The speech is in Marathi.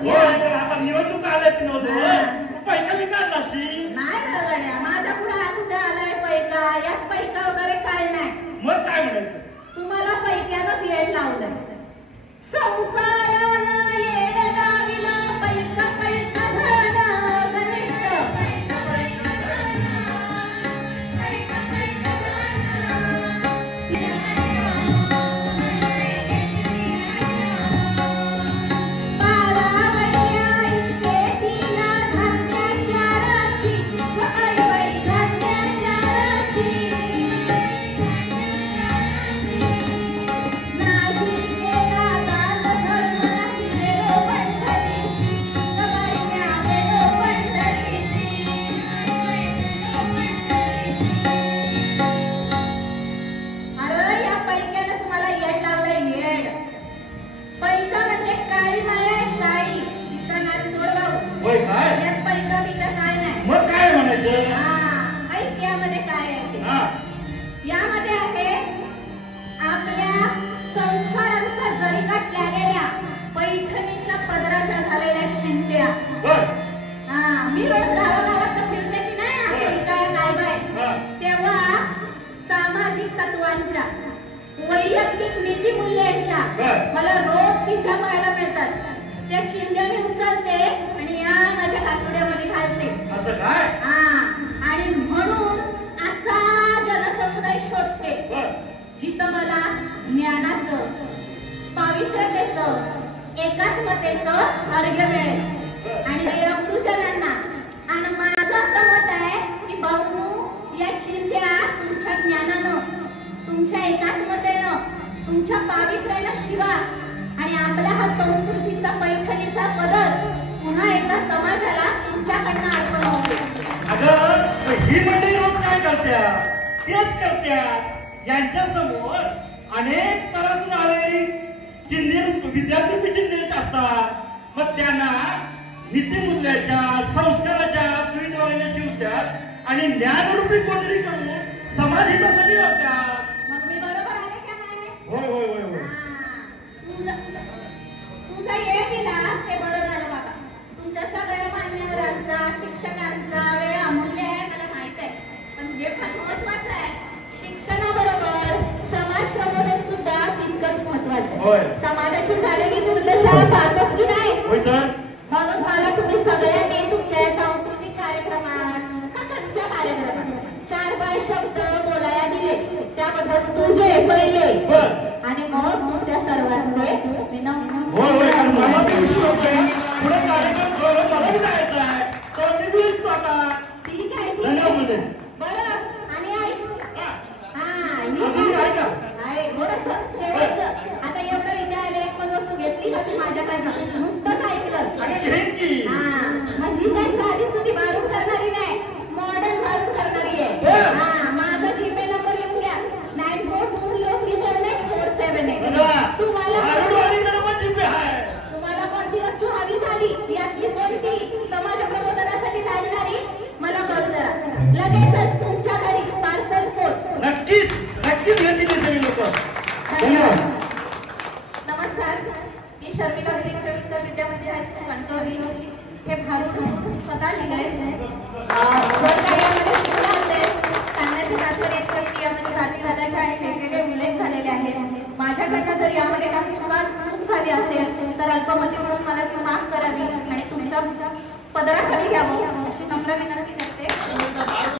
तर आता निवडणूक आल्यात नव्हतं पैसा मी काढलाशी नाही गड्या माझ्या पुढे कुठे आलाय पैका यात पैका वगैरे काय नाही मग काय म्हणायचं तुम्हाला पैक्यानंच येड लावलंय संसारानं येड लाविलं पैका पैका धन घनिष्ठ यामध्ये आहे आपल्या संस्कारांचा जरी काटल्या पैठणीच्या पदराच्या झालेल्या चिंध्या मी रोज गावागावात फिरते की नाही काय बाय तेव्हा सामाजिक तत्वांच्या वैयक्तिक नीतिमूल्यांच्या मला रोज चिंध्या पाहायला मिळतात त्या चिंध्या मी उचलते आणि या माझ्या कातड्यामध्ये घालते असं काय आणि म्हणून असा जनसमुदाय शोधते जिथं मला ज्ञानाचं पावित्र्यतेचं एकात्मतेचं अर्घ्य मिळेल आणि मेरा गुरुजनांना आणि माझं असं मत आहे की भाऊ या चिंध्या तुमच्या ज्ञानानं तुमच्या एकात्मतेनं तुमच्या पावित्र्यानं शिवा आणि आपला हा संस्कृतीचा पैठणीचा पदर पुन्हा एकदा समाजाला तुमच्याकडनं अर्पण होतो अगं ही मंडळी रोज काय करत्या तेच करत्या यांच्या समोर अनेक स्तरातून आलेली चिन्हे विद्यार्थी चिन्हे असतात मग त्यांना नीतिमूल्याच्या संस्काराच्या सुविधावाल्या शिवत्यात आणि ज्ञानरूपी कोंडणी करून समाजितासाठी होत्यात मग मी बरोबर आले का नाही होय होय होय होय तुझा ये दिलास ते बरं झालं बाबा तुमच्या सगळ्या मान्यवरांचा शिक्षकांचा वेळ अमूल्य आहे मला माहित आहे पण हे फार महत्वाचं आहे शिक्षणाबरोबर समाज प्रबोधन सुद्धा तितकंच महत्वाचं आहे समाजाची झालेली दुर्दशा पाहतोच की नाही म्हणून मला तुम्ही सगळ्यांनी तुमच्या सांस्कृतिक कार्यक्रमात कथांच्या कार्यक्रमात 4-5 शब्द बोलायला दिले त्याबद्दल तुझे पहिले आणि मग तुमच्या सर्वांचे विनम्र ठीक आहे बरं आणि शेवटचं आता एवढं विद्यालय एक पण वस्तू घेतली का तू माझ्याकडनं नुसतंच ऐकलंस मग ही काय साधी सुधी भारून करणारी नाही मॉडर्न भारून करणारी आहे माझा जीपे नंबर लिहून घ्या 9420378478 तुम्हाला कोणती वस्तू हवी झाली यातली कोणती समाज प्रबोधनासाठी लागणारी मला कॉल करा लगेचच तुमच्या घरी पार्सल पोच नक्कीच नमस्कार मी शर्मिला विलिंगकर विद्यामंदिर हायस्कूल कणकवली हे भारूड स्वतः लिहिलंय सांगण्याचे तात्पर्य इतकं की यामध्ये जातीवादाचे आणि वेगवेगळे उल्लेख झालेले आहेत माझ्याकडनं जर यामध्ये काही चूक झाली असेल तर अल्पमती म्हणून मला ती माफ करावी आणि तुमच्या पदराखाली घ्यावं